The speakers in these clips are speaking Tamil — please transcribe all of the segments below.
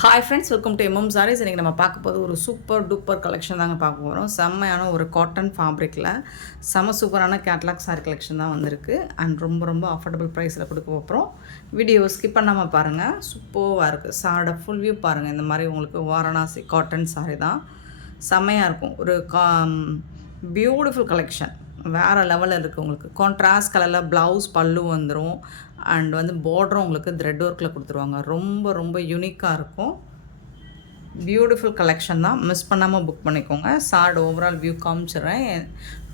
Hi friends, welcome to MM sarees. இன்றைக்கி நம்ம பார்க்க போது ஒரு சூப்பர் டூப்பர் கலெக்ஷன் தாங்க பார்க்க போகிறோம். செம்மையான ஒரு காட்டன் ஃபேப்ரிக்கில் செம்ம சூப்பரான கேட்லாக் சாரீ கலெக்ஷன் தான் வந்திருக்கு. அண்ட் ரொம்ப ரொம்ப அஃபோர்டபுள் ப்ரைஸில் கொடுக்க போகிறோம். வீடியோ ஸ்கிப் பண்ணாமல் பாருங்கள். சூப்பராக இருக்குது. சாரோட ஃபுல் வியூ பாருங்கள். இந்த மாதிரி உங்களுக்கு வாரணாசி காட்டன் சாரீ தான் செம்மையாக இருக்கும். ஒரு பியூட்டிஃபுல் கலெக்ஷன் வேறு லெவலில் இருக்குது. உங்களுக்கு கான்ட்ராஸ்ட் கலரில் ப்ளவுஸ் பல்லு வந்துடும். அண்ட் வந்து பார்டரும் உங்களுக்கு த்ரெட் ஒர்க்கில் கொடுத்துருவாங்க. ரொம்ப ரொம்ப யூனிக்காக இருக்கும். பியூட்டிஃபுல் கலெக்ஷன் தான். மிஸ் பண்ணாமல் புக் பண்ணிக்கோங்க. சார்டு ஓவரால் வியூ காமிச்சிடுறேன்.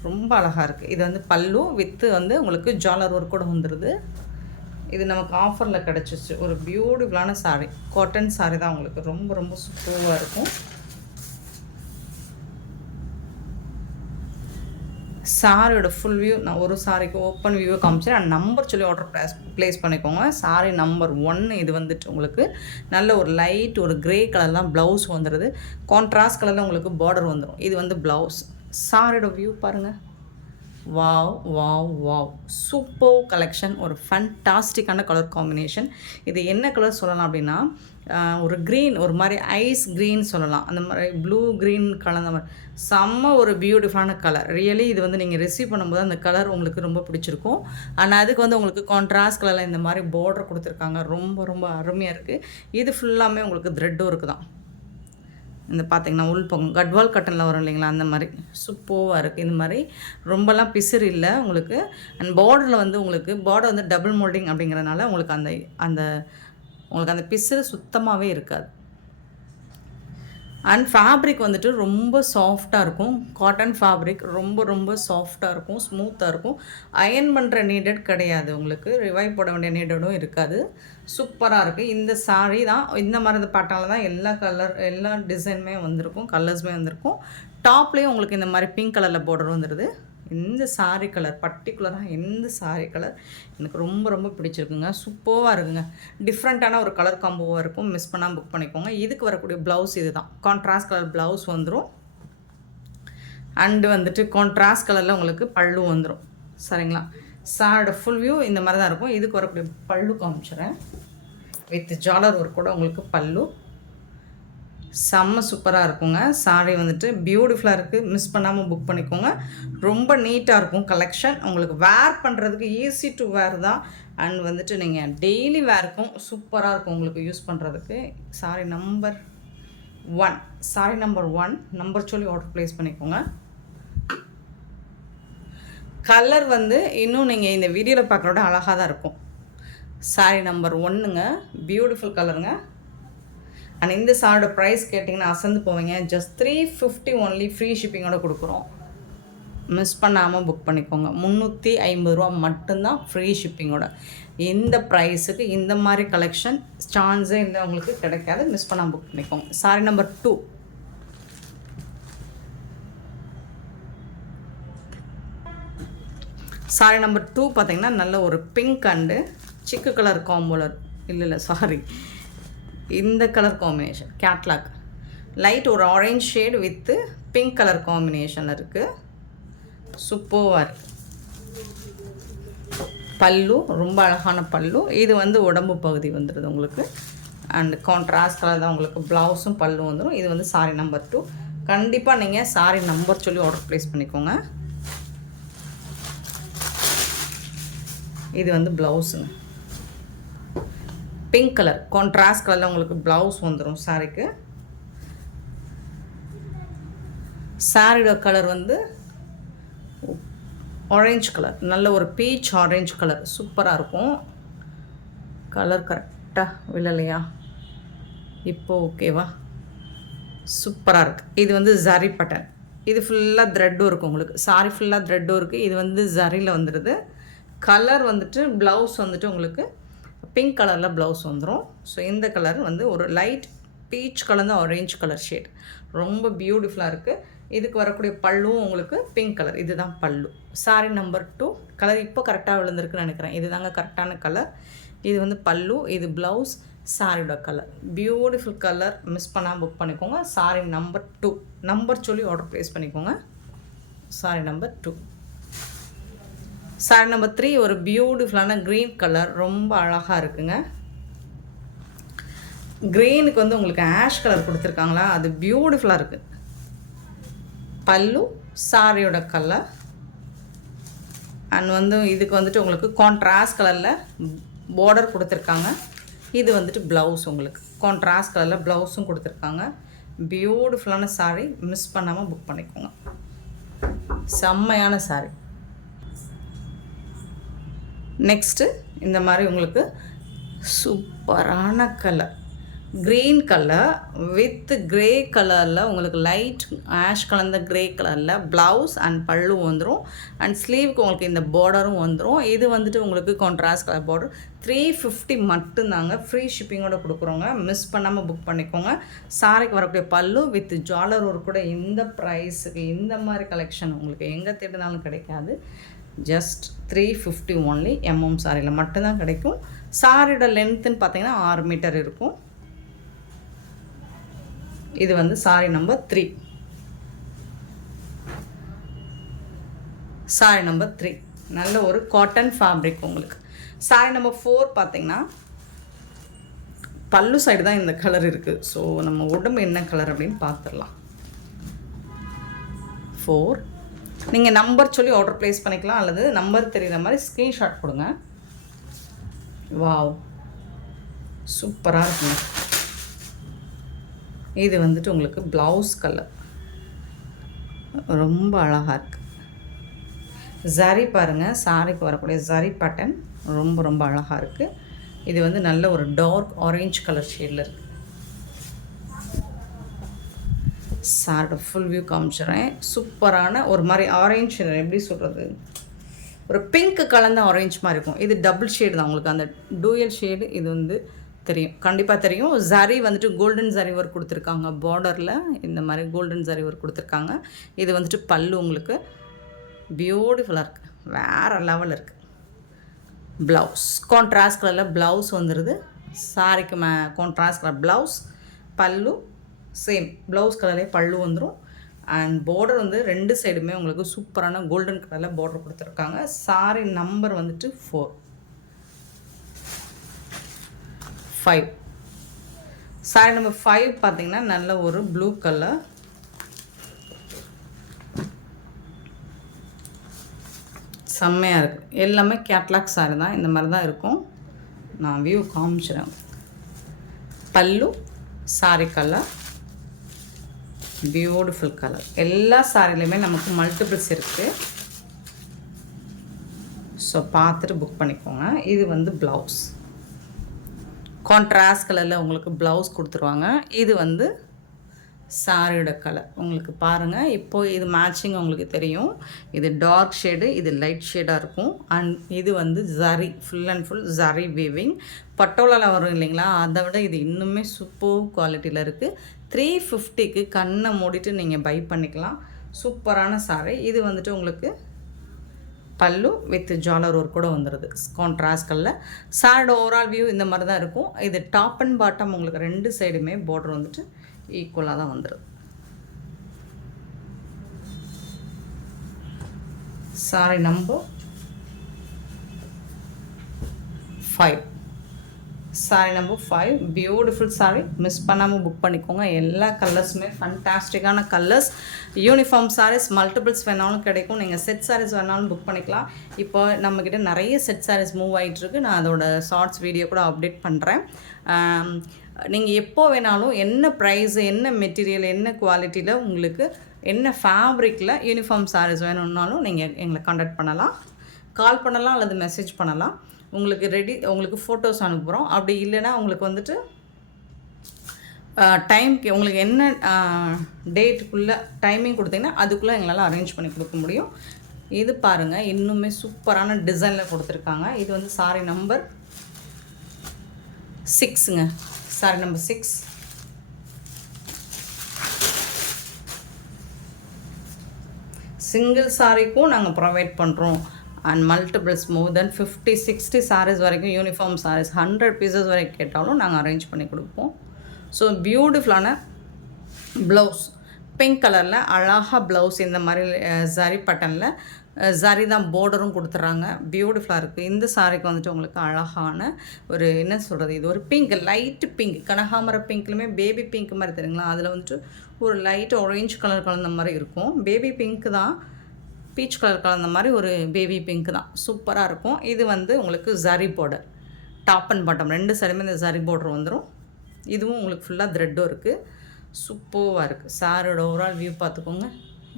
ரொம்ப அழகாக இருக்குது. இது வந்து பல்லு வித்து வந்து உங்களுக்கு ஜாலர் ஒர்க் கூட வந்துடுது. இது நமக்கு ஆஃபரில் கிடச்சிச்சு. ஒரு பியூட்டிஃபுல்லான சாரீ, காட்டன் சாரீ தான். உங்களுக்கு ரொம்ப ரொம்ப சூப்பராக இருக்கும். சாரியோட ஃபுல் வியூ நான் ஒரு சாரிக்கு ஓப்பன் வியூவை காமிச்சேன். அண்ட் நம்பர் சொல்லி ஆர்டர் ப்ளேஸ் பண்ணிக்கோங்க. சாரி நம்பர் 1 இது வந்துட்டு உங்களுக்கு நல்ல ஒரு லைட் ஒரு க்ரே கலர்லாம் ப்ளவுஸ் வந்துடுது. கான்ட்ராஸ்ட் கலரில் உங்களுக்கு பார்டர் வந்துடும். இது வந்து ப்ளவுஸ். சாரியோட வியூ பாருங்கள். Wow wow wow, super collection. ஒரு ஃபேண்டாஸ்டிக்கான கலர் காம்பினேஷன். இது என்ன கலர் சொல்லலாம் அப்படின்னா, ஒரு க்ரீன், ஒரு மாதிரி ஐஸ் க்ரீன் சொல்லலாம். அந்த மாதிரி ப்ளூ க்ரீன் கலந்த மாதிரி செம்ம ஒரு பியூட்டிஃபுல்லான கலர். ரியலி இது வந்து நீங்கள் ரிசீவ் பண்ணும்போது அந்த கலர் உங்களுக்கு ரொம்ப பிடிச்சிருக்கும். ஆனால் அதுக்கு வந்து உங்களுக்கு கான்ட்ராஸ்ட் கலரில் இந்த மாதிரி பார்டர் கொடுத்துருக்காங்க. ரொம்ப ரொம்ப அருமையாக இருக்குது. இது ஃபுல்லாமே உங்களுக்கு த்ரெட்டும் இருக்குது தான். இந்த பார்த்திங்கன்னா உள்பக்கம் கட்வால் கட்டனில் வரும் இல்லைங்களா, அந்த மாதிரி சூப்பராக இருக்குது. இந்த மாதிரி ரொம்பலாம் பிசுறு இல்லை உங்களுக்கு. அண்ட் பார்டரில் வந்து உங்களுக்கு பார்டர் வந்து டபுள் மோல்டிங் அப்படிங்கிறனால உங்களுக்கு அந்த அந்த உங்களுக்கு அந்த பிசுறு சுத்தமாகவே இருக்காது. அண்ட் ஃபேப்ரிக் வந்துட்டு ரொம்ப சாஃப்டாக இருக்கும். காட்டன் ஃபேப்ரிக் ரொம்ப ரொம்ப சாஃப்டாக இருக்கும், ஸ்மூத்தாக இருக்கும். அயர்ன் பண்ணுற நீடட் கிடையாது. உங்களுக்கு ரிவைவ் போட வேண்டிய நீடடும் இருக்காது. சூப்பராக இருக்குது. இந்த சாரீ தான் இந்த மாதிரி பேட்டர்னில் தான் எல்லா டிசைனுமே வந்திருக்கும், கலர்ஸுமே வந்திருக்கும். டாப்லேயும் உங்களுக்கு இந்த மாதிரி பிங்க் கலரில் பார்டர் வந்துடுது. இந்த சாரீ கலர் பர்டிகுலராக இந்த சாரீ கலர் எனக்கு ரொம்ப ரொம்ப பிடிச்சிருக்குங்க. சூப்பராக இருக்குங்க. டிஃப்ரெண்ட்டான ஒரு கலர் காம்போவாக இருக்கும். மிஸ் பண்ணாமல் புக் பண்ணிக்கோங்க. இதுக்கு வரக்கூடிய ப்ளவுஸ் இது தான். கான்ட்ராஸ்ட் கலர் ப்ளவுஸ் வந்துடும். அண்டு வந்துட்டு கான்ட்ராஸ்ட் கலரில் உங்களுக்கு பல்லு வந்துடும். சரிங்களா? சாரோட ஃபுல் வியூ இந்த மாதிரி தான் இருக்கும். இதுக்கு வரக்கூடிய பல்லு காமிச்சிடுறேன். வித் ஜாலர் ஒர்க் கூட உங்களுக்கு பல்லு செம்ம சூப்பராக இருக்குங்க. சாரீ வந்துட்டு பியூட்டிஃபுல்லாக இருக்குது. மிஸ் பண்ணாமல் புக் பண்ணிக்கோங்க. ரொம்ப நீட்டாக இருக்கும் கலெக்ஷன். உங்களுக்கு வேர் பண்ணுறதுக்கு ஈஸி டு வேர் தான். அண்ட் வந்துட்டு நீங்கள் டெய்லி வேருக்கும் சூப்பராக இருக்கும் உங்களுக்கு யூஸ் பண்ணுறதுக்கு. சாரீ நம்பர் 1 நம்பர் சொல்லி ஆர்டர் ப்ளேஸ் பண்ணிக்கோங்க. கலர் வந்து இன்னும் நீங்கள் இந்த வீடியோவில் பார்க்குறோட அழகாக தான் இருக்கும். சாரீ நம்பர் 1ங்க, பியூட்டிஃபுல் கலருங்க. அண்ட் இந்த சாரோட ப்ரைஸ் கேட்டிங்கன்னா அசந்து போவீங்க. ஜஸ்ட் 350 ஒன்லி, ஃப்ரீ ஷிப்பிங்கோட கொடுக்குறோம். மிஸ் பண்ணாமல் புக் பண்ணிக்கோங்க. 350 ரூபா மட்டும்தான் ஃப்ரீ ஷிப்பிங்கோட. இந்த ப்ரைஸுக்கு இந்த மாதிரி கலெக்ஷன் சான்ஸே இல்லை, உங்களுக்கு கிடைக்காது. மிஸ் பண்ணாமல் புக் பண்ணிக்கோங்க. Sorry number 2. சாரி நம்பர் 2 பார்த்திங்கன்னா நல்ல ஒரு பிங்க் அண்டு சிக்கு கலர் காம்போலர் இல்லை சாரி இந்த கலர் காம்பினேஷன் கேட்லாக் லைட் ஒரு orange shade with pink colour காம்பினேஷனில் இருக்குது. சூப்பராக இருக்குது. பல்லு ரொம்ப அழகான பல்லு. இது வந்து உடம்பு பகுதி வந்துடுது உங்களுக்கு. அண்ட் கான்ட்ராஸ்ட் கலர் தான் உங்களுக்கு ப்ளவுஸும் பல்லும் வந்துடும். இது வந்து சாரி நம்பர் 2. கண்டிப்பாக நீங்கள் சாரி நம்பர் சொல்லி ஆர்டர் ப்ளேஸ் பண்ணிக்கோங்க. இது வந்து ப்ளவுஸுங்க. பிங்க் கலர் கான்ட்ராஸ்ட் கலரில் உங்களுக்கு ப்ளவுஸ் வந்துடும் சாரிக்கு. சாரியோட கலர் வந்து ஆரஞ்சு கலர், நல்ல ஒரு பீச் ஆரஞ்சு கலர். சூப்பராக இருக்கும். கலர் கரெக்டாக விழலையா? இப்போது ஓகேவா? சூப்பராக இருக்குது. இது வந்து ஜரி பட்டன். இது ஃபுல்லாக த்ரெட்டும் இருக்குது உங்களுக்கு. சாரி ஃபுல்லாக த்ரெட்டும் இருக்குது. இது வந்து ஜரியில் வந்துடுது. கலர் வந்துட்டு ப்ளவுஸ் வந்துட்டு உங்களுக்கு பிங்க் கலரில் ப்ளவுஸ் வந்துடும். ஸோ இந்த கலர் வந்து ஒரு லைட் பீச் கலந்த ஆரஞ்சு கலர் ஷேட். ரொம்ப பியூட்டிஃபுல்லாக இருக்குது. இதுக்கு வரக்கூடிய பல்லுவும் உங்களுக்கு பிங்க் கலர். இதுதான் பல்லு. சாரி நம்பர் 2 கலர் இப்போ கரெக்டாக விழுந்திருக்குன்னு நினைக்கிறேன். இது தாங்க கரெக்டான கலர். இது வந்து பல்லு, இது ப்ளவுஸ், சாரியோட கலர். Beautiful colour. மிஸ் பண்ணாமல் புக் பண்ணிக்கோங்க. சாரி நம்பர் 2 நம்பர் சொல்லி ஆர்டர் ப்ளேஸ் பண்ணிக்கோங்க. Sorry number 2. சாரி நம்பர் 3 ஒரு பியூட்டிஃபுல்லான க்ரீன் கலர். ரொம்ப அழகாக இருக்குங்க. கிரீனுக்கு வந்து உங்களுக்கு ஆஷ் கலர் கொடுத்துருக்காங்களா, அது பியூட்டிஃபுல்லாக இருக்குது. பல்லு சாரியோட கலர். அண்ட் வந்து இதுக்கு வந்துட்டு உங்களுக்கு கான்ட்ராஸ்ட் கலரில் பார்டர் கொடுத்துருக்காங்க. இது வந்துட்டு ப்ளவுஸ், உங்களுக்கு கான்ட்ராஸ்ட் கலரில் ப்ளவுஸும் கொடுத்துருக்காங்க. பியூட்டிஃபுல்லான சாரீ, மிஸ் பண்ணாமல் புக் பண்ணிக்கோங்க. செம்மையான சாரீ. நெக்ஸ்ட்டு இந்த மாதிரி உங்களுக்கு சூப்பரான colour, green colour with grey கலரில், உங்களுக்கு லைட் ஆஷ் கலந்த க்ரே கலரில் ப்ளவுஸ் அண்ட் பல்லு வந்துடும். அண்ட் ஸ்லீவுக்கு உங்களுக்கு இந்த பார்டரும் வந்துடும். இது வந்துட்டு உங்களுக்கு கான்ட்ராஸ்ட் கலர் பார்டர். 350 மட்டும்தாங்க, ஃப்ரீ ஷிப்பிங்கோடு கொடுக்குறோங்க. மிஸ் பண்ணாமல் புக் பண்ணிக்கோங்க. சாரிக்கு வரக்கூடிய பல்லு வித் ஜாலர் ஒரு கூட இந்த ப்ரைஸுக்கு இந்த மாதிரி கலெக்ஷன் உங்களுக்கு எங்கே தேடினாலும் கிடைக்காது. Just 350 only. எம்எம் சாரியில் மட்டும்தான் கிடைக்கும். சாரியோட லென்த்துன்னு பார்த்தீங்கன்னா 6 மீட்டர் இருக்கும். இது வந்து சாரி நம்பர் 3. சாரி நம்பர் 3 நல்ல ஒரு காட்டன் ஃபேப்ரிக் உங்களுக்கு. சாரி நம்பர் 4 பார்த்தீங்கன்னா பல்லு சைடு தான் இந்த கலர் இருக்குது. ஸோ நம்ம உடம்பு என்ன கலர் அப்படின்னு பார்த்துடலாம். 4 நீங்கள் நம்பர் சொல்லி ஆர்டர் ப்ளேஸ் பண்ணிக்கலாம், அல்லது நம்பர் தெரியுற மாதிரி ஸ்க்ரீன்ஷாட் கொடுங்க. வாவ், சூப்பராக இருக்குங்க. இது வந்துட்டு உங்களுக்கு ப்ளவுஸ் கலர் ரொம்ப அழகாக இருக்குது. ஜரி பாருங்கள், சாரிக்கு வரக்கூடிய ஜரி பேட்டர்ன் ரொம்ப ரொம்ப அழகாக இருக்குது. இது வந்து நல்ல ஒரு டார்க் ஆரஞ்ச் கலர் ஷேடில் இருக்குது. சாரோட ஃபுல் வியூ காமிச்சிடுறேன். சூப்பரான ஒரு மாதிரி ஆரஞ்ச், எப்படி சொல்கிறது, ஒரு பிங்க் கலந்த ஆரஞ்ச் மாதிரி இருக்கும். இது டபுள் ஷேடு தான் உங்களுக்கு, அந்த டூயல் ஷேடு இது வந்து தெரியும், கண்டிப்பாக தெரியும். ஜரி வந்துட்டு கோல்டன் ஜரி ஒர்க் கொடுத்துருக்காங்க. பார்டரில் இந்த மாதிரி கோல்டன் ஜரி ஒர்க் கொடுத்துருக்காங்க. இது வந்துட்டு பல்லு உங்களுக்கு பியூட்டிஃபுல்லாக இருக்குது, வேறு லெவல் இருக்குது. ப்ளவுஸ் கான்ட்ராஸ்ட் கலரில் ப்ளவுஸ் வந்துடுது. சாரிக்கு கான்ட்ராஸ்ட் கலர் ப்ளவுஸ், பல்லு சேம் ப்ளவுஸ் கலரே பல்லு வந்துடும். அண்ட் பார்டர் வந்து 2 சைடுமே உங்களுக்கு சூப்பரான கோல்டன் கலரில் பார்டர் கொடுத்துருக்காங்க. சாரி நம்பர் வந்துட்டு 5. சாரி நம்பர் 5 பார்த்தீங்கன்னா நல்ல ஒரு ப்ளூ கலர், செம்மையாக இருக்குது. எல்லாமே கேட்லாக் சாரி தான், இந்த மாதிரி தான் இருக்கும். நான் வியூ காமிச்சிடறேன். பல்லு சாரி கலர் பியூட்டிஃபுல் கலர். எல்லா சாரிலையுமே நமக்கு மல்டிபிள்ஸ் இருக்குது. ஸோ பார்த்துட்டு புக் பண்ணிக்கோங்க. இது வந்து ப்ளவுஸ் கான்ட்ராஸ்ட் கலரில் உங்களுக்கு ப்ளவுஸ் கொடுத்துருவாங்க. இது வந்து சாரியோட கலர் உங்களுக்கு பாருங்கள். இப்போது இது மேட்சிங் உங்களுக்கு தெரியும். இது டார்க் ஷேடு, இது லைட் ஷேடாக இருக்கும். அண்ட் இது வந்து zari, full and full zari weaving. பட்டோலாவில் வரும் இல்லைங்களா, அதை விட இது இன்னுமே சூப்பர் குவாலிட்டியில் இருக்குது. 350க்கு கண்ணை மூடிட்டு நீங்கள் பை பண்ணிக்கலாம். சூப்பரான சாரி. இது வந்துட்டு உங்களுக்கு பல்லு வித் ஜாலர் ஒர்க் கூட வந்துடுது கான்ட்ராஸ்ட் கலரில். சாரியோட ஓவரால் வியூ இந்த மாதிரி தான் இருக்கும். இது டாப் அண்ட் பாட்டம் உங்களுக்கு 2 சைடுமே பார்டர் வந்துட்டு ஈக்குவலாக தான் வந்துடுது. Sorry number 5. Sorry number 5 beautiful sorry, miss பண்ணாமல் புக் பண்ணிக்கோங்க. எல்லா கலர்ஸுமே ஃபண்டாஸ்டிக்கான கலர்ஸ். யூனிஃபார்ம் சாரீஸ் மல்டிபிள்ஸ் வேணாலும் கிடைக்கும். நீங்கள் செட் சாரீஸ் வேணாலும் புக் பண்ணிக்கலாம். இப்போ நம்மக்கிட்ட நிறைய செட் சாரீஸ் மூவ் ஆகிட்டுருக்கு. நான் அதோட ஷார்ட்ஸ் வீடியோ கூட அப்டேட் பண்ணுறேன். நீங்கள் எப்போ வேணாலும் என்ன ப்ரைஸு, என்ன மெட்டீரியல், என்ன குவாலிட்டியில், உங்களுக்கு என்ன ஃபேப்ரிக்கில் யூனிஃபார்ம் சாரீஸ் வேணும்னாலும் நீங்கள் எங்களை கான்டாக்ட் பண்ணலாம், கால் பண்ணலாம் அல்லது மெசேஜ் பண்ணலாம். உங்களுக்கு ஃபோட்டோஸ் அனுப்புகிறோம். அப்படி இல்லைன்னா உங்களுக்கு வந்துட்டு டைம்க்கு உங்களுக்கு என்ன டேட்டுக்குள்ளே டைமிங் கொடுத்தீங்கன்னா அதுக்குள்ளே எங்களால் அரேஞ்ச் பண்ணி கொடுக்க முடியும். இது பாருங்கள், இன்னுமே சூப்பரான டிசைனில் கொடுத்துருக்காங்க. இது வந்து சாரி நம்பர் 6ங்க. சாரி நம்பர் 6. சிங்கிள் சாரிக்கும் நாங்கள் ப்ரொவைட் பண்ணுறோம். And multiples more than 50-60 saris வரைக்கும், யூனிஃபார்ம் சாரீஸ் 100 பீசஸ் வரைக்கும் கேட்டாலும் நாங்கள் அரேஞ்ச் பண்ணி கொடுப்போம். ஸோ பியூட்டிஃபுல்லான ப்ளவுஸ் பிங்க் கலரில் அழகாக ப்ளவுஸ் இந்த மாதிரி ஜரி பட்டனில் சரி தான் பார்டரும் கொடுத்துட்றாங்க. பியூட்டிஃபுல்லாக இருக்குது. இந்த சாரிக்கு வந்துட்டு உங்களுக்கு அழகான ஒரு என்ன சொல்கிறது, இது ஒரு பிங்க், லைட்டு பிங்க், கனகாமர பிங்க்லுமே பேபி பிங்க் மாதிரி தெரியுங்களா, அதில் வந்துட்டு ஒரு லைட் ஆரஞ்ச் கலர் கலந்த மாதிரி இருக்கும். பேபி பிங்க் தான், பீச் கலர் கலந்த மாதிரி ஒரு பேபி பிங்க் தான், சூப்பராக இருக்கும். இது வந்து உங்களுக்கு zari border, top and bottom 2 சைடுமே இந்த ஜரி பார்டர் வந்துடும். இதுவும் உங்களுக்கு ஃபுல்லாக த்ரெட்டும் இருக்குது. சூப்பராக இருக்குது. சாரோட ஓவரால் வியூ பார்த்துக்கோங்க.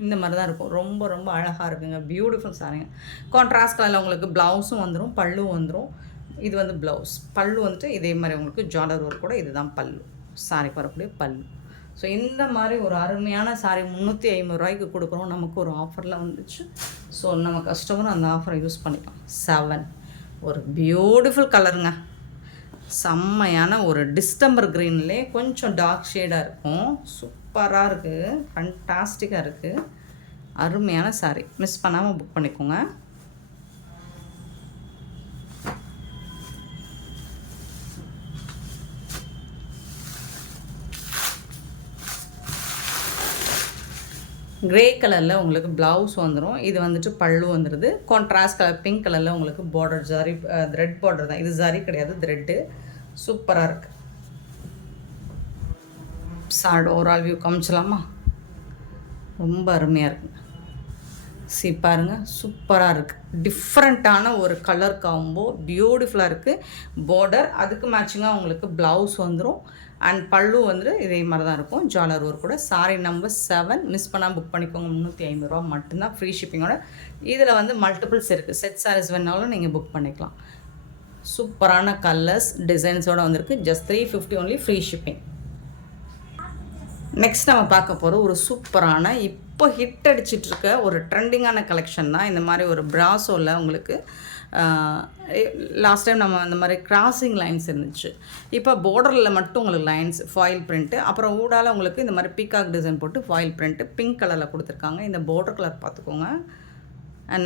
இந்த மாதிரி தான் இருக்கும். ரொம்ப ரொம்ப அழகாக இருக்குங்க. பியூட்டிஃபுல் சாரிங்க. கான்ட்ராஸ்ட் கலரில் உங்களுக்கு ப்ளவுஸும் வந்துடும், பல்லும் வந்துடும். இது வந்து ப்ளவுஸ், பல்லு வந்துட்டு இதே மாதிரி உங்களுக்கு ஜாலர் ஒர்க் கூட. இதுதான் பல்லு, சாரிக்கு வரக்கூடிய பல்லு. ஸோ இந்த மாதிரி ஒரு அருமையான சாரி 350 ரூபாய்க்கு கொடுக்குறோம். நமக்கு ஒரு ஆஃபரில் வந்துச்சு. ஸோ நம்ம கஸ்டமரும் அந்த ஆஃபரை யூஸ் பண்ணிக்கலாம். 7 ஒரு பியூட்டிஃபுல் கலருங்க. செம்மையான ஒரு டிஸ்டம்பர் க்ரீன்லேயே கொஞ்சம் டார்க் ஷேடாக இருக்கும். சூப்பராக இருக்குது, ஃபண்டாஸ்டிக்காக இருக்குது. அருமையான சாரீ, மிஸ் பண்ணாமல் புக் பண்ணிக்கோங்க. கிரே கலரில் உங்களுக்கு ப்ளவுஸ் வந்துடும். இது வந்துட்டு பல்லு வந்துடுது. கான்ட்ராஸ்ட் கலர் பிங்க் கலரில் உங்களுக்கு பார்டர், ஜரி த்ரெட் பார்டர் தான் இது, ஜரி கிடையாது, த்ரெட்டு. சூப்பராக இருக்குது. சாரோட ஓவரால் வியூ காமிச்சலாமா? ரொம்ப அருமையாக இருக்குங்க. பாருங்கள், சூப்பராக இருக்குது. டிஃப்ரெண்ட்டான ஒரு கலர் காம்போ, பியூட்டிஃபுல்லாக இருக்குது. பார்டர் அதுக்கு மேட்சிங்காக உங்களுக்கு ப்ளவுஸ் வந்துடும். அண்ட் பல்லு வந்துட்டு இதே மாதிரி தான் இருக்கும், ஜாலர் ஒர்க் கூட. சாரி நம்பர் 7 மிஸ் பண்ணால் புக் பண்ணிக்கோங்க. 350 ரூபா மட்டும்தான், ஃப்ரீ ஷிப்பிங்கோட. இதில் வந்து மல்டிபிள்ஸ் இருக்குது. செட் சாரீஸ் வேணாலும் நீங்கள் புக் பண்ணிக்கலாம். சூப்பரான கலர்ஸ் டிசைன்ஸோடு வந்திருக்கு. Just 350 only, free shipping. Next நம்ம பார்க்க போகிற ஒரு சூப்பரான, இப்போ ஹிட் அடிச்சிட்ருக்க ஒரு ட்ரெண்டிங்கான கலெக்ஷன் தான். இந்த மாதிரி ஒரு ப்ராசோவில் உங்களுக்கு லாஸ்ட் டைம் நம்ம அந்த மாதிரி கிராசிங் லைன்ஸ் இருந்துச்சு. இப்போ பார்டரில் மட்டும் உங்களுக்கு லைன்ஸ், ஃபாயில் பிரிண்ட்டு, அப்புறம் ஊடால் உங்களுக்கு இந்த மாதிரி பீகாக் டிசைன் போட்டு ஃபாயில் பிரிண்ட்டு பிங்க் கலரில் கொடுத்துருக்காங்க. இந்த பார்டர் கலர் பார்த்துக்கோங்க.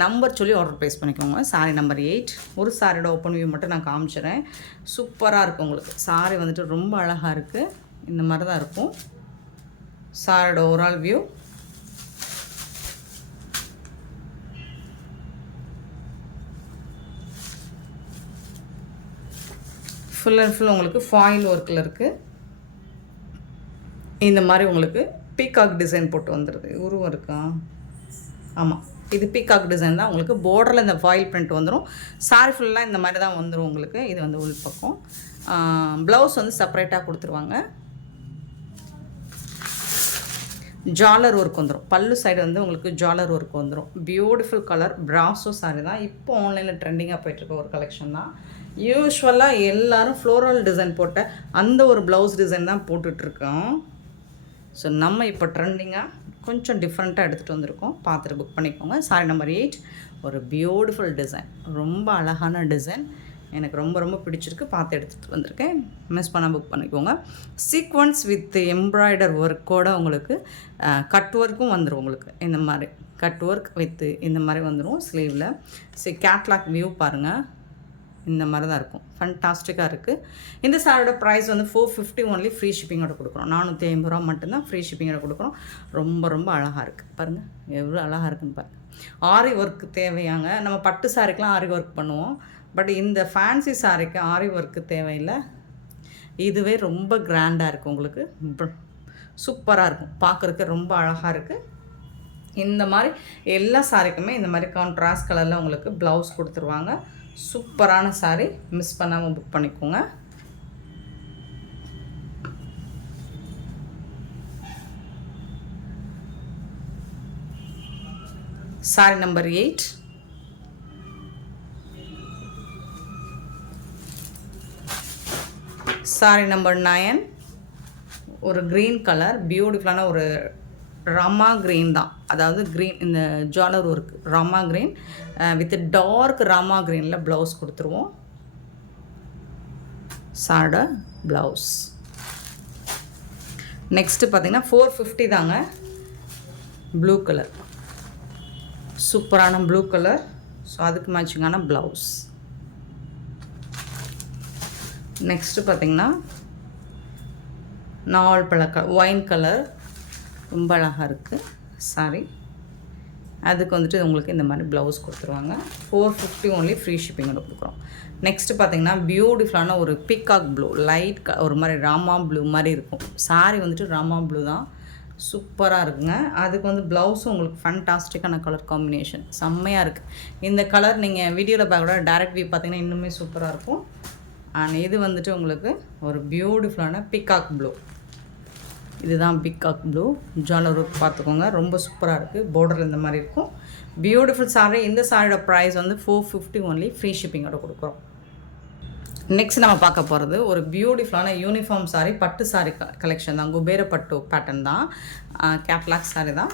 நம்பர் சொல்லி ஆர்டர் ப்ளேஸ் பண்ணிக்கோங்க. Sorry number 8. ஒரு சாரியோட ஓப்பன் வியூ மட்டும் நான் காமிச்சிடுறேன். சூப்பராக இருக்கும் உங்களுக்கு. சாரி வந்துட்டு ரொம்ப அழகாக இருக்குது. இந்த மாதிரி தான் இருக்கும் சாரியோட overall view. Full and full உங்களுக்கு ஃபாயில் ஒர்க்கில் இருக்குது. இந்த மாதிரி உங்களுக்கு பீகாக் டிசைன் போட்டு வந்துடுது. உருவம் இருக்கா? ஆமாம், இது பீகாக் டிசைன் தான். உங்களுக்கு பார்டரில் இந்த ஃபாயில் பிரிண்ட் வந்துடும். சாரி ஃபுல்லாக இந்த மாதிரி தான் வந்துடும் உங்களுக்கு. இது வந்து உள் பக்கம். ப்ளவுஸ் வந்து செப்பரேட்டாக கொடுத்துருவாங்க. ஜாலர் ஒர்க் வந்துடும். பல்லு சைடு வந்து உங்களுக்கு ஜாலர் ஒர்க் வந்துடும். Beautiful colour. ப்ராசோ சாரி தான். இப்போ ஆன்லைனில் ட்ரெண்டிங்காக போய்ட்டுருக்க ஒரு கலெக்ஷன் தான். யூஸ்வலாக எல்லோரும் ஃப்ளோரல் டிசைன் போட்ட அந்த ஒரு ப்ளவுஸ் டிசைன் தான் போட்டுட்ருக்கோம். ஸோ நம்ம இப்போ ட்ரெண்டிங்காக கொஞ்சம் டிஃப்ரெண்ட்டாக எடுத்துகிட்டு வந்திருக்கோம். பார்த்துட்டு புக் பண்ணிக்கோங்க. Sorry number 8. ஒரு பியூட்டிஃபுல் டிசைன், ரொம்ப அழகான டிசைன். எனக்கு ரொம்ப ரொம்ப பிடிச்சிருக்கு. பார்த்து எடுத்துகிட்டு வந்திருக்கேன். மிஸ் பண்ணால் புக் பண்ணிக்கோங்க. சீக்வன்ஸ் வித் எம்ப்ராய்டர் ஒர்க்கோடு உங்களுக்கு கட் ஒர்க்கும் வந்துடும். உங்களுக்கு இந்த மாதிரி கட் ஒர்க் வித் இந்த மாதிரி வந்துடும் ஸ்லீவில். சரி, கேட்லாக் வியூ பாருங்கள். இந்த மாதிரி தான் இருக்கும். ஃபண்டாஸ்டிக்காக இருக்குது. இந்த சாரோட ப்ரைஸ் வந்து 450 ஒன்லி, ஃப்ரீ ஷிப்பிங்கோட கொடுக்குறோம். 450 ரூபா மட்டும்தான், ஃப்ரீ ஷிப்பிங்கோட கொடுக்குறோம். ரொம்ப ரொம்ப அழகாக இருக்குது. பாருங்கள் எவ்வளோ அழகாக இருக்குன்னு பாருங்கள். ஆரி ஒர்க்கு தேவையாங்க. நம்ம பட்டு சாரிக்கெலாம் ஆரி ஒர்க் பண்ணுவோம். பட் இந்த ஃபேன்சி சாரிக்கு ஆரி ஒர்க்கு தேவையில்லை. இதுவே ரொம்ப கிராண்டாக இருக்குது. உங்களுக்கு சூப்பராக இருக்கும். பார்க்குறதுக்கு ரொம்ப அழகாக இருக்குது. இந்த மாதிரி எல்லா சாரிக்குமே இந்த மாதிரி கான்ட்ராஸ்ட் கலரில் உங்களுக்கு ப்ளவுஸ் கொடுத்துருவாங்க. சூப்பரான சாரி, மிஸ் பண்ணாமல் புக் பண்ணிக்கோங்க. Sorry number 8. Sorry number 9. ஒரு க்ரீன் கலர், பியூட்டிஃபுல்லான ஒரு ராமா க்ரீன் தான். அதாவது க்ரீன், இந்த jhalar work Rama green with dark Rama க்ரீனில் ப்ளவுஸ் கொடுத்துருவோம். சாரோட ப்ளவுஸ். நெக்ஸ்ட்டு பார்த்திங்கன்னா 450 தாங்க. ப்ளூ கலர், சூப்பரான ப்ளூ கலர். ஸோ அதுக்கு மேட்சிங்கான ப்ளவுஸ். நெக்ஸ்ட்டு பார்த்திங்கன்னா நாவல் பழ ஒயின் கலர், ரொம்ப அழகாக இருக்குது சாரி. அதுக்கு வந்துட்டு உங்களுக்கு இந்த மாதிரி ப்ளவுஸ் கொடுத்துருவாங்க. 450 ஒன்லி ஃப்ரீ ஷிப்பிங்கோட கொடுக்குறோம். நெக்ஸ்ட்டு பார்த்திங்கன்னா பியூட்டிஃபுல்லான ஒரு பீகாக் ப்ளூ, லைட் ஒரு மாதிரி ராமா ப்ளூ மாதிரி இருக்கும். சாரீ வந்துட்டு ராமா ப்ளூ தான், சூப்பராக இருக்குங்க. அதுக்கு வந்து ப்ளவுஸும் உங்களுக்கு ஃபண்டாஸ்டிக்கான கலர் காம்பினேஷன் செம்மையாக இருக்குது. இந்த கலர் நீங்கள் வீடியோவில் பார்க்க டேரக்ட் வியூ பார்த்திங்கன்னா இன்னுமே சூப்பராக இருக்கும். அண்ட் இது வந்துட்டு உங்களுக்கு ஒரு பியூட்டிஃபுல்லான பீகாக் ப்ளூ. இதுதான் பீகாக் ப்ளூ. ஜாலர் ஒர்க் பார்த்துக்கோங்க, ரொம்ப சூப்பராக இருக்குது. பார்டர் இந்த மாதிரி இருக்கும். பியூட்டிஃபுல் சாரீ. இந்த சாரியோட ப்ரைஸ் வந்து 450 ஒன்லி ஃப்ரீ ஷிப்பிங்கோட கொடுக்குறோம். நெக்ஸ்ட் நம்ம பார்க்க போகிறது ஒரு பியூட்டிஃபுல்லான யூனிஃபார்ம் சாரீ, பட்டு சாரீ கலெக்ஷன் தான். குபேர பட்டு பேட்டர்ன் தான், கேட்லாக் சாரீ தான்.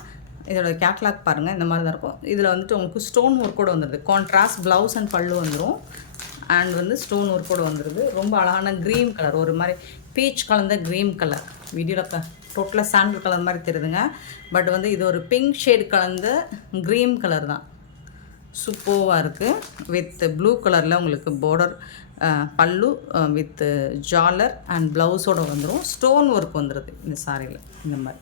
இதோட கேட்லாக் பாருங்கள், இந்த மாதிரி தான் இருக்கும். இதில் வந்துட்டு உங்களுக்கு ஸ்டோன் ஒர்க்கோடு வந்துடுது. கான்ட்ராஸ்ட் ப்ளவுஸ் அண்ட் பல்லு வந்துடும். அண்ட் வந்து ஸ்டோன் ஒர்க்கோடு வந்துடுது. ரொம்ப அழகான க்ரீன் கலர், ஒரு மாதிரி பீச் கலந்த க்ரீன் கலர். வீடியோவில் டோட்டலாக சாண்டில் கலர் மாதிரி தெரியுதுங்க. பட் வந்து இது ஒரு பிங்க் ஷேட் கலந்த க்ரீன் கலர் தான். சூப்பராக இருக்குது. வித் ப்ளூ கலரில் உங்களுக்கு பார்டர், பல்லு வித் ஜாலர் அண்ட் ப்ளவுஸோடு வந்துடும். ஸ்டோன் ஒர்க் வந்துடுது இந்த சாரியில். இந்த மாதிரி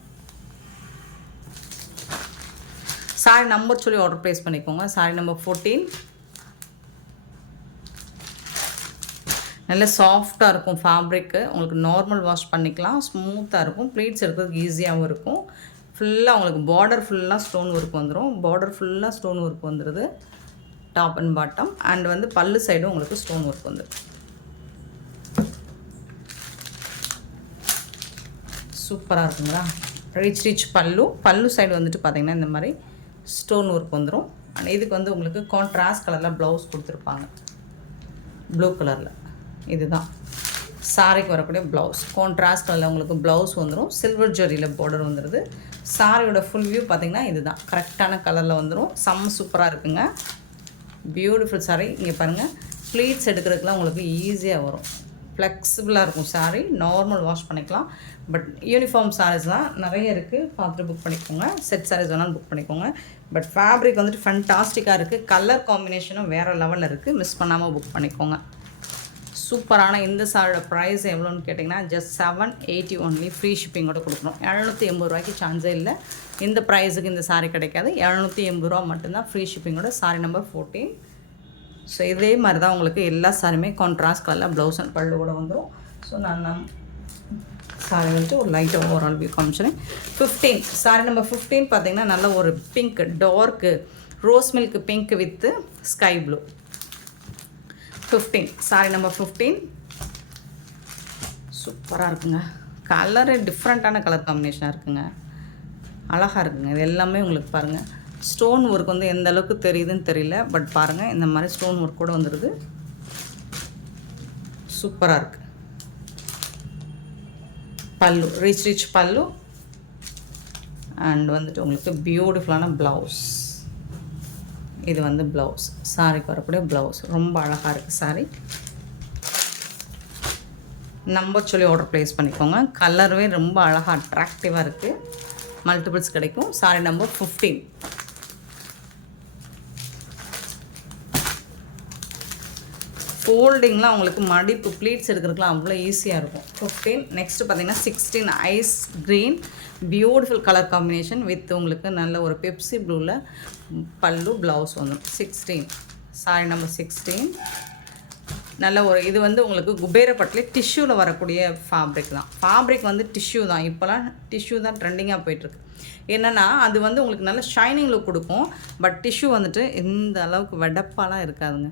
சாரி நம்பர் சொல்லி ஆர்டர் ப்ளேஸ் பண்ணிக்கோங்க. Sorry number 14. நல்ல சாஃப்டாக இருக்கும் ஃபேப்ரிக்கு. உங்களுக்கு நார்மல் வாஷ் பண்ணிக்கலாம், ஸ்மூத்தாக இருக்கும். ப்ளீட்ஸ் எடுக்கிறதுக்கு ஈஸியாகவும் இருக்கும். ஃபுல்லாக உங்களுக்கு பார்டர் ஃபுல்லாக ஸ்டோன் ஒர்க் வந்துடும். பார்டர் ஃபுல்லாக ஸ்டோன் ஒர்க் வந்துடுது, டாப் அண்ட் பாட்டம். அண்ட் வந்து பல்லு சைடும் உங்களுக்கு ஸ்டோன் ஒர்க் வந்துடும். சூப்பராக இருக்குங்களா? ரிச் பல்லு சைடு வந்துட்டு பார்த்திங்கன்னா இந்த மாதிரி ஸ்டோன் ஒர்க் வந்துடும். அண்ட் இதுக்கு வந்து உங்களுக்கு கான்ட்ராஸ்ட் கலரில் ப்ளவுஸ் கொடுத்துருப்பாங்க, ப்ளூ கலரில். இதுதான் சாரிக்கு வரக்கூடிய ப்ளவுஸ். கான்ட்ராஸ்ட் கலரில் உங்களுக்கு ப்ளவுஸ் வந்துடும். சில்வர் ஜரியில் பார்டர் வந்துடுது. சாரியோட ஃபுல் வியூ பார்த்திங்கன்னா இதுதான், கரெக்டான கலரில் வந்துடும். செம்ம சூப்பராக இருக்குங்க. Beautiful sorry. இங்கே பாருங்கள், ப்ளீட்ஸ் எடுக்கிறதுக்குலாம் உங்களுக்கு ஈஸியாக வரும். ஃப்ளெக்சிபிளாக இருக்கும் சாரீ. நார்மல் வாஷ் பண்ணிக்கலாம். பட் யூனிஃபார்ம் சாரீஸ் தான் நிறைய இருக்குது, பார்த்துட்டு புக் பண்ணிக்கோங்க. செட் சாரீஸ் வேணாலும் புக் பண்ணிக்கோங்க. பட் ஃபேப்ரிக் வந்துட்டு ஃபண்டாஸ்டிக்காக இருக்குது. கலர் காம்பினேஷனும் வேறு லெவலில் இருக்குது. மிஸ் பண்ணாமல் புக் பண்ணிக்கோங்க. சூப்பரான இந்த சாரியோட ப்ரைஸ் எவ்வளோன்னு கேட்டிங்கன்னா ஜஸ்ட் 780 ஒன்லி ஃப்ரீ ஷிப்பிங்கோட கொடுக்குறோம். 780 ரூபாய்க்கு சான்ஸே இல்லை. இந்த ப்ரைஸுக்கு இந்த சாரீ கிடைக்காது. 780 ரூபா மட்டும்தான் ஃப்ரீ ஷிப்பிங்கோட. சாரி நம்பர் 14. ஸோ இதே மாதிரி தான் உங்களுக்கு எல்லா சாரியுமே கான்ட்ராஸ்ட் கலரில் ப்ளவுஸ் அண்ட் பல்லு கூட வந்துடும். ஸோ நான் சாரி வந்துட்டு ஒரு லைட்டாக ஓவரால் வியூ காமிச்சினேன். 15 சாரி நம்பர் 15 பார்த்திங்கன்னா நல்ல ஒரு pink, dark rose milk pink with sky blue. 15 saree number 15. சூப்பராக இருக்குங்க. கலரு டிஃப்ரெண்ட்டான கலர் காம்பினேஷனாக இருக்குங்க, அழகாக இருக்குங்க. இது எல்லாமே உங்களுக்கு பாருங்கள், ஸ்டோன் ஒர்க் வந்து எந்த அளவுக்கு தெரியுதுன்னு தெரியல. பட் பாருங்கள், இந்த மாதிரி ஸ்டோன் ஒர்க் கூட வந்துடுது. சூப்பராக இருக்குது. பல்லு ரிச் பல்லு. அண்ட் வந்துட்டு உங்களுக்கு பியூட்டிஃபுல்லான ப்ளவுஸ். இது வந்து ப்ளவுஸ், சாரிக்கு வரக்கூடிய ப்ளவுஸ். ரொம்ப அழகாக இருக்குது சாரி. நம்பர் சொல்லி ஆர்டர் ப்ளேஸ் பண்ணிக்கோங்க. கலருவே ரொம்ப அழகாக அட்ராக்டிவாக இருக்குது. மல்டிபிள்ஸ் கிடைக்கும். Sorry number 15. ஃபோல்டிங்லாம் உங்களுக்கு மடிப்பு ப்ளீட்ஸ் எடுக்கிறதுக்குலாம் அவ்வளோ ஈஸியாக இருக்கும். 15. நெக்ஸ்ட்டு பார்த்திங்கன்னா 16 ice green, beautiful colour combination with உங்களுக்கு நல்ல ஒரு பெப்சி ப்ளூவில் பல்லு ப்ளவுஸ் வந்துடும். 16 சாரி நம்பர் 16. நல்ல ஒரு இது வந்து உங்களுக்கு குபேரப்பட்டிலே டிஷ்யூவில் வரக்கூடிய ஃபேப்ரிக் தான். ஃபேப்ரிக் வந்து டிஷ்யூ தான். இப்போலாம் டிஷ்யூ தான் ட்ரெண்டிங்காக போயிட்டுருக்கு. என்னென்னா அது வந்து உங்களுக்கு நல்ல ஷைனிங் லுக் கொடுக்கும். பட் டிஷ்யூ வந்துட்டு இந்த அளவுக்கு வெடப்பாலாம் இருக்காதுங்க,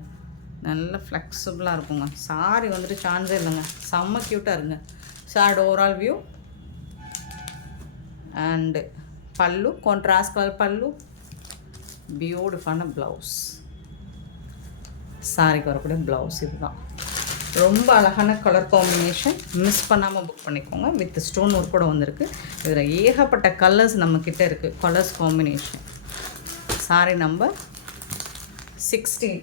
நல்ல ஃப்ளெக்சிபிளாக இருக்குங்க. சாரி வந்துட்டு சான்ஸே இல்லைங்க, செம்ம க்யூட்டாக இருங்க. சாரி ஓவரால் வியூ அண்டு பல்லு, கான்ட்ராஸ்ட் கலர் பல்லு, பியூட்டிஃபுல்லான ப்ளவுஸ். சாரிக்கு வரக்கூடிய ப்ளவுஸ் இதுதான். ரொம்ப அழகான கலர் காம்பினேஷன். மிஸ் பண்ணாமல் புக் பண்ணிக்கோங்க. வித் ஸ்டோன் ஒர்க் கூட வந்திருக்கு. இதில் ஏகப்பட்ட கலர்ஸ் நம்மக்கிட்ட இருக்குது, கலர்ஸ் காம்பினேஷன். Sorry number 16.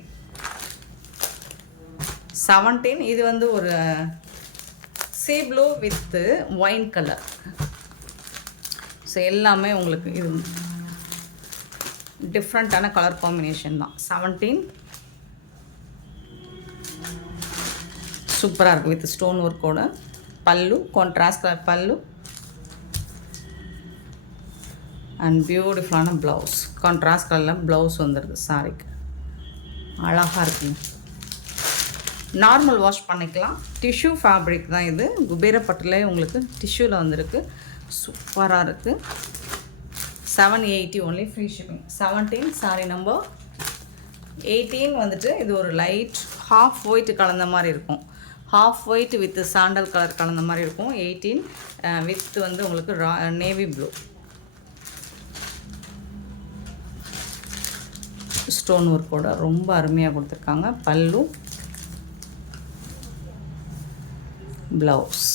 17 இது வந்து ஒரு sea blue with wine colour. So எல்லாமே உங்களுக்கு இது டிஃப்ரெண்ட்டான கலர் காம்பினேஷன் தான். 17 சூப்பராக இருக்கும் வித் ஸ்டோன் ஒர்க்கோட. Pallu contrast colour pallu, and பியூட்டிஃபுல்லான ப்ளவுஸ். கான்ட்ராஸ்ட் கலரில் ப்ளவுஸ் வந்துடுது சாரிக்கு. அழகாக இருக்குங்க. நார்மல் வாஷ் பண்ணிக்கலாம். டிஷ்யூ ஃபேப்ரிக் தான் இது. குபேரப்பட்டில் உங்களுக்கு டிஷ்யூவில் வந்திருக்கு. சூப்பராக இருக்குது. 780 only, free shipping. 17 sari number 18 வந்துட்டு இது ஒரு லைட் ஹாஃப் ஒயிட் கலந்த மாதிரி இருக்கும். Half white with sandal colour கலந்த மாதிரி இருக்கும். 18 வித் வந்து உங்களுக்கு நேவி ப்ளூ ஸ்டோன் ஒர்க்கோட ரொம்ப அருமையாக கொடுத்துருக்காங்க. பல்லு, ப்ளவுஸ்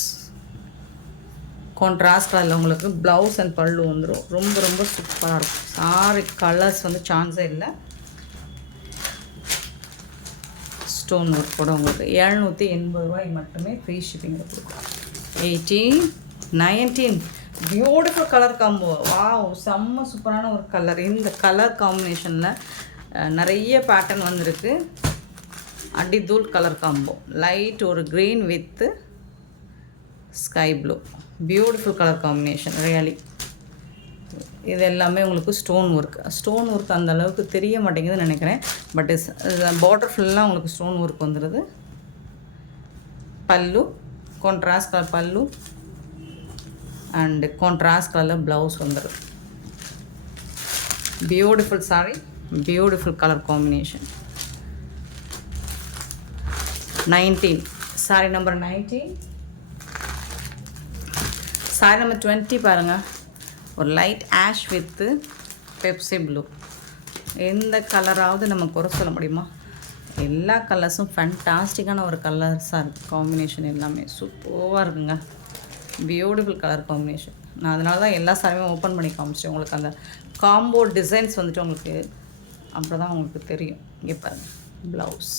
கான்ட்ராஸ்ட் கலரில் உங்களுக்கு ப்ளவுஸ் அண்ட் பல்லு வந்துடும். ரொம்ப ரொம்ப சூப்பராக இருக்கும். சாரி கலர்ஸ் வந்து சான்ஸே இல்லை. ஸ்டோன் ஒர்க் கூட உங்களுக்கு 780 ரூபாய் மட்டுமே ஃப்ரீ ஷிப்பிங்கில் கொடுக்கும். 18 19 பியூட்டிஃபுல் கலர் காம்போ. வாவ், செம்ம சூப்பரான ஒரு கலர். இந்த கலர் காம்பினேஷனில் நிறைய பேட்டர்ன் வந்திருக்கு. அடிதூள் கலர் காம்போ. லைட் ஒரு green with sky blue. Beautiful colour combination really. இது எல்லாமே உங்களுக்கு ஸ்டோன் ஒர்க் அந்த அளவுக்கு தெரிய மாட்டேங்குதுன்னு நினைக்கிறேன். பட் பார்டர் ஃபுல்லாக உங்களுக்கு ஸ்டோன் ஒர்க் வந்துடுது. பல்லு கான்ட்ராஸ்ட் கலர் பல்லு அண்டு கான்ட்ராஸ்ட் கலரில் ப்ளவுஸ் வந்துடுது. Beautiful sorry, beautiful colour combination. 19 sorry number 19. Sorry number 20 பாருங்கள். ஒரு light ash with Pepsi blue. எந்த கலராவது நம்ம குறை சொல்ல முடியுமா? எல்லா கலர்ஸும் ஃபேண்டாஸ்டிக்கான ஒரு கலர்ஸாக இருக்குது. காம்பினேஷன் எல்லாமே சூப்பராக இருக்குங்க. Beautiful colour combination. நான் அதனால தான் எல்லா சாரியுமே ஓப்பன் பண்ணி காமிச்சிட்டேன். உங்களுக்கு அந்த காம்போ டிசைன்ஸ் வந்துட்டு உங்களுக்கு அப்போ தான் உங்களுக்கு தெரியும். இங்கே பாருங்கள் ப்ளவுஸ்.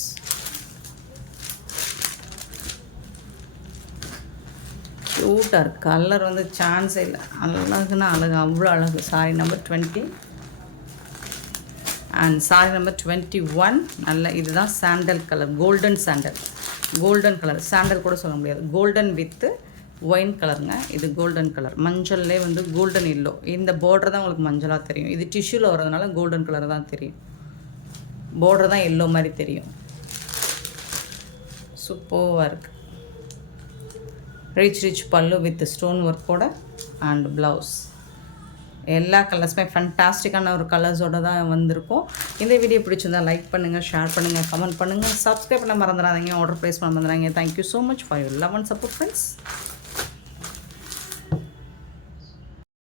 க்யூட்டாக இருக்குது. கலர் வந்து சான்ஸே இல்லை. அழகுன்னா அழகு, அவ்வளோ அழகு. Sorry number 20 and sorry number 21. நல்ல இதுதான் sandal colour, golden colour. Sandal கூட சொல்ல முடியாது. கோல்டன் வித்து ஒயின் கலருங்க. இது கோல்டன் கலர். மஞ்சள்லே வந்து கோல்டன் எல்லோ. இந்த பார்டர் தான் உங்களுக்கு மஞ்சளாக தெரியும். இது டிஷ்யூவில் வரதுனால கோல்டன் கலர் தான் தெரியும். பார்டர் தான் எல்லோ மாதிரி தெரியும். சூப்பராக இருக்குது. ரிச் பல்லு வித் ஸ்டோன் ஒர்க்கோட அண்ட் ப்ளவுஸ். எல்லா கலர்ஸுமே ஃபேண்டாஸ்டிக்கான ஒரு கலர்ஸோடு தான் வந்திருக்கும். இந்த வீடியோ பிடிச்சிருந்தால் லைக் பண்ணுங்கள், ஷேர் பண்ணுங்கள், கமெண்ட் பண்ணுங்கள், சப்ஸ்கிரைப் பண்ண மறந்துடாதீங்க, ஆர்டர் ப்ளேஸ் பண்ண மறந்துடாதீங்க. Thank you so much for your love and support friends.